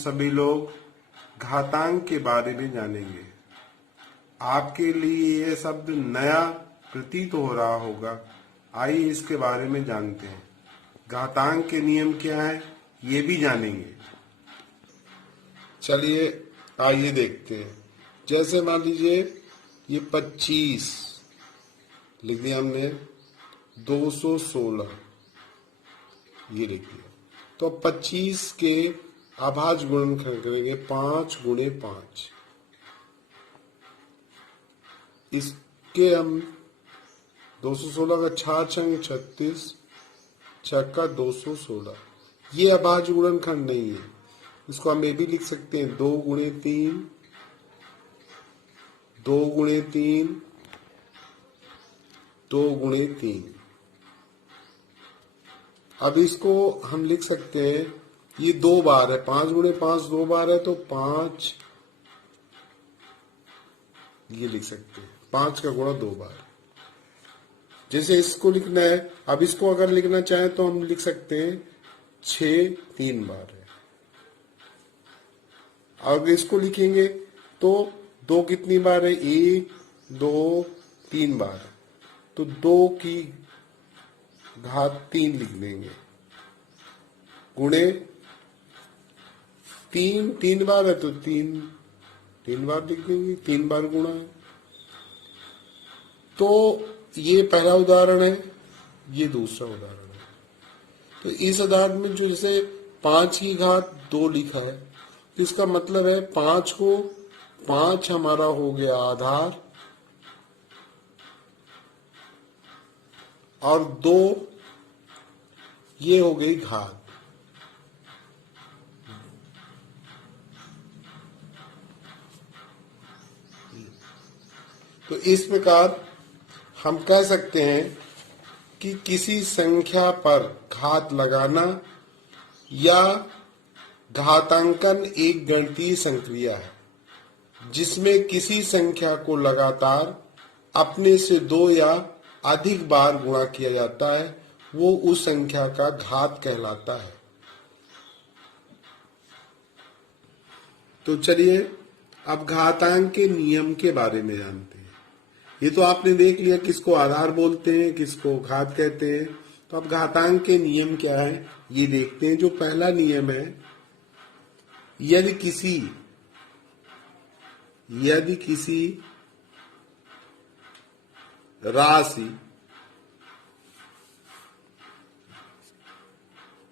सभी लोग घातांक के बारे में जानेंगे। आपके लिए यह शब्द नया प्रतीत हो रहा होगा। आइए इसके बारे में जानते हैं। घातांक के नियम क्या है ये भी जानेंगे। चलिए आइए देखते हैं। जैसे मान लीजिए ये 25 लिख दिया हमने, 216 ये लिख दिया। तो 25 के अभाज्य गुणनखंड करेंगे 5 गुणे 5। इसके हम 216 का 6 छंग 36, 6 का 216। ये अभाज्य गुणनखंड नहीं है। इसको हम ये भी लिख सकते हैं 2 गुणे 3, 2 गुणे 3, 2 गुणे 3। अब इसको हम लिख सकते हैं, ये 2 बार है, 5 गुणे 5 2 बार है तो 5 ये लिख सकते हैं, 5 का गुणा 2 बार। जैसे इसको लिखना है, अब इसको अगर लिखना चाहे तो हम लिख सकते हैं 6 3 बार है। अब इसको लिखेंगे तो 2 कितनी बार है, 1 2 3 बार, तो 2 की घात 3 लिख देंगे, गुणे 3 बार है तो 3 बार लिख देंगे, 3 बार गुणा है। तो ये पहला उदाहरण है, ये दूसरा उदाहरण है। तो इस उदाहरण में जो जैसे 5 की घात 2 लिखा है, तो इसका मतलब है 5 हमारा हो गया आधार और 2 ये हो गई घात। तो इस प्रकार हम कह सकते हैं कि किसी संख्या पर घात लगाना या घातांकन एक गणितीय संक्रिया है जिसमें किसी संख्या को लगातार अपने से 2 या अधिक बार गुणा किया जाता है, वो उस संख्या का घात कहलाता है। तो चलिए अब घातांक के नियम के बारे में जानते हैं। ये तो आपने देख लिया किसको आधार बोलते हैं, किसको घात कहते हैं। तो अब घातांक के नियम क्या है ये देखते हैं। जो पहला नियम है, यदि किसी राशि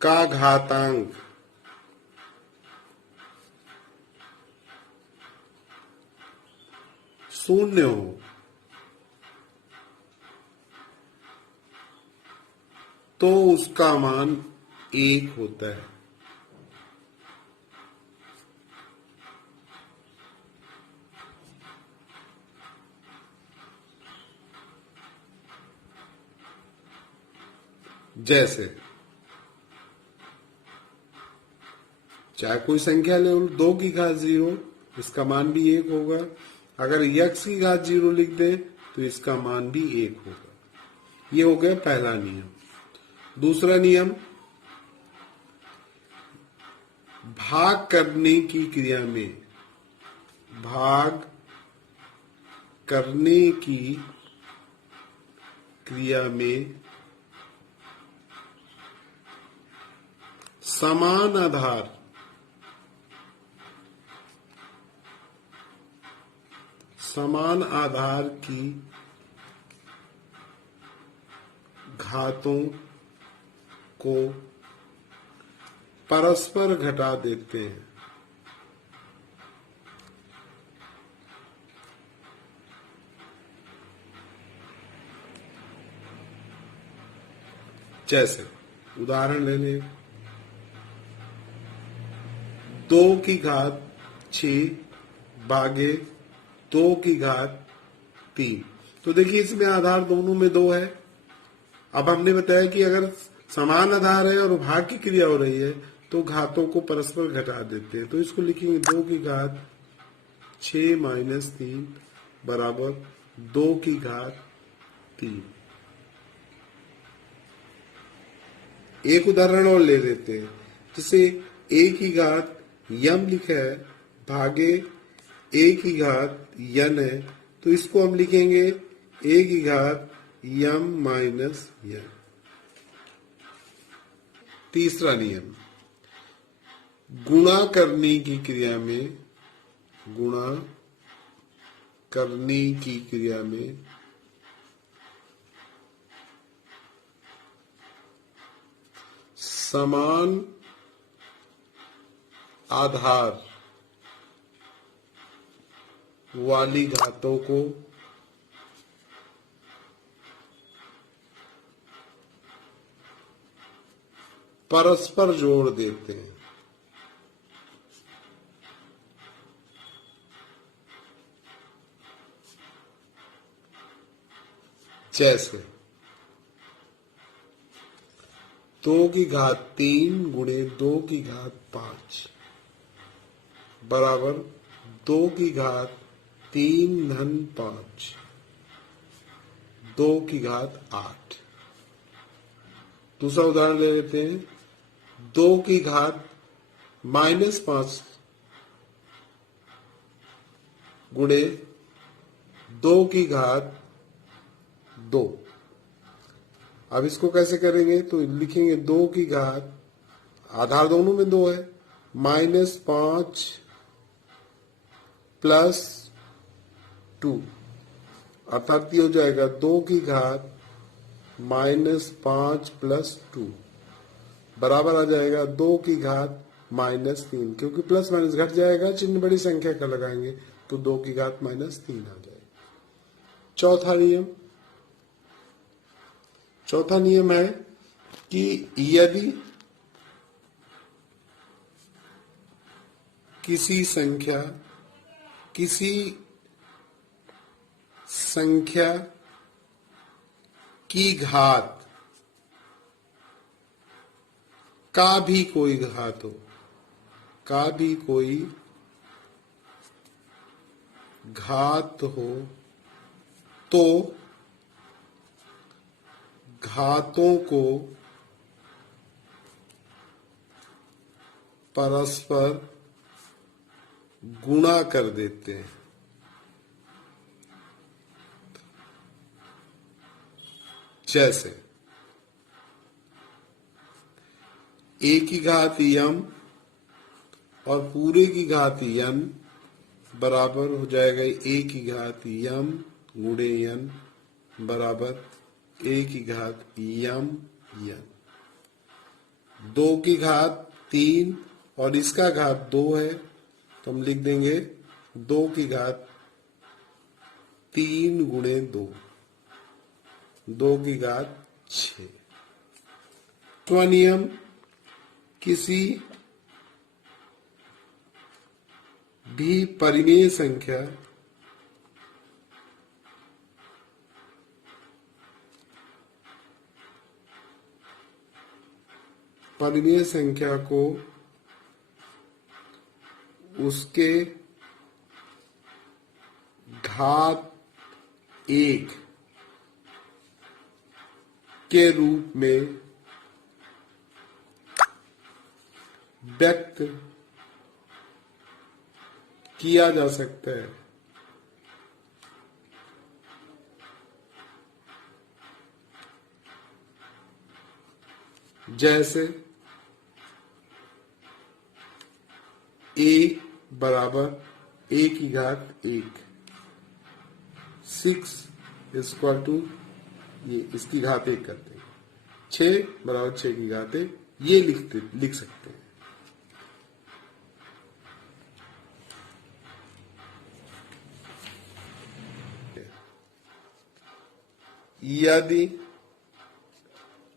का घातांक शून्य हो तो उसका मान 1 होता है। जैसे चाहे कोई संख्या ले लो, 2 की घात 0, इसका मान भी 1 होगा। अगर x की घात 0 लिख दें तो इसका मान भी 1 होगा। ये हो गया पहला नियम। दूसरा नियम, भाग करने की क्रिया में समान आधार की घातों को परस्पर घटा देते हैं। जैसे उदाहरण ले लें, 2 की घात 6 भागे 2 की घात 3। तो देखिए इसमें आधार दोनों में 2 है। अब हमने बताया कि अगर समान आधार है और भाग की क्रिया हो रही है तो घातों को परस्पर घटा देते हैं। तो इसको लिखेंगे 2 की घात 6 माइनस 3 बराबर 2 की घात 3। एक उदाहरण और ले लेते हैं, जैसे a की घात यम लिखा है भागे ए की घात यन है, तो इसको हम लिखेंगे ए की घात यम माइनस यन। तीसरा नियम, गुणा करने की क्रिया में, गुणा करने की क्रिया में समान आधार वाली घातों को परस्पर जोड़ देते हैं। जैसे 2 की घात 3 गुणे 2 की घात 5 बराबर 2 की घात 3 धन 5 2 की घात 8। दूसरा उदाहरण ले लेते हैं, 2 की घात -5 गुणे 2 की घात 2। अब इसको कैसे करेंगे, तो लिखेंगे 2 की घात, आधार दोनों में 2 है, -5 प्लस 2, अर्थात ये हो जाएगा 2 की घात -5 प्लस 2 बराबर आ जाएगा 2 की घात -3, क्योंकि प्लस माइनस घट जाएगा, चिन्ह बड़ी संख्या का लगाएंगे तो 2 की घात -3 आ जाएगा। चौथा नियम है कि यदि किसी संख्या की घात का भी कोई घात हो, तो घातों को परस्पर गुणा कर देते हैं। जैसे ए की घात यम और पूरे की घात यन बराबर हो जाएगा ए की घात यम गुणे यन बराबर ए की घात यम यन। 2 की घात 3 और इसका घात 2 है, तो हम लिख देंगे 2 की घात 3 गुणे 2, 2 की घात 6। नियम, किसी भी परिमेय संख्या को उसके घात 1 के रूप में व्यक्त किया जा सकता है। जैसे a बराबर a की घात 1, 6 इक्वल टू ये इसकी घात 1 करते हैं, 6 बराबर 6 की घात 1, ये लिख सकते हैं। यदि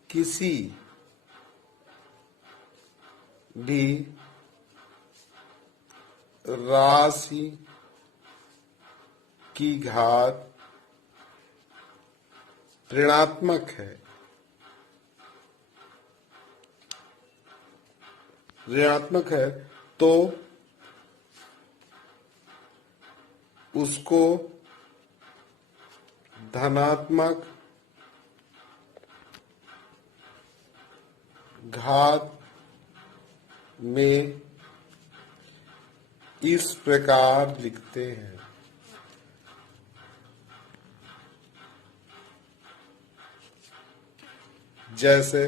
किसी भी राशि की घात ऋणात्मक है तो उसको धनात्मक घात में इस प्रकार लिखते हैं। जैसे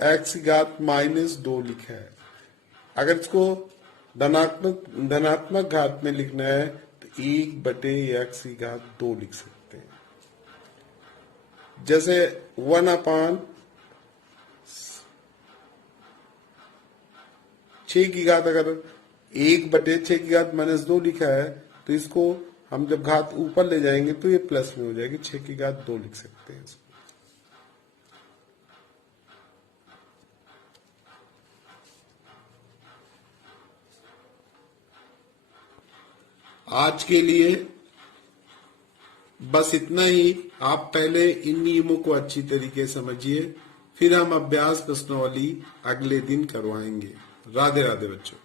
x की घात -2 लिखा है, अगर इसको धनात्मक घात में लिखना है तो 1/x की घात 2 लिख सकते हैं। जैसे 1/6 की घात, अगर 1/6 की घात -2 लिखा है तो इसको हम जब घात ऊपर ले जाएंगे तो ये प्लस में हो जाएगी, 6 की घात 2 लिख सकते हैं इसको। आज के लिए बस इतना ही। आप पहले इन नियमों को अच्छी तरीके समझिए, फिर हम अभ्यास प्रश्नावली अगले दिन करवाएंगे। राधे राधे बच्चों।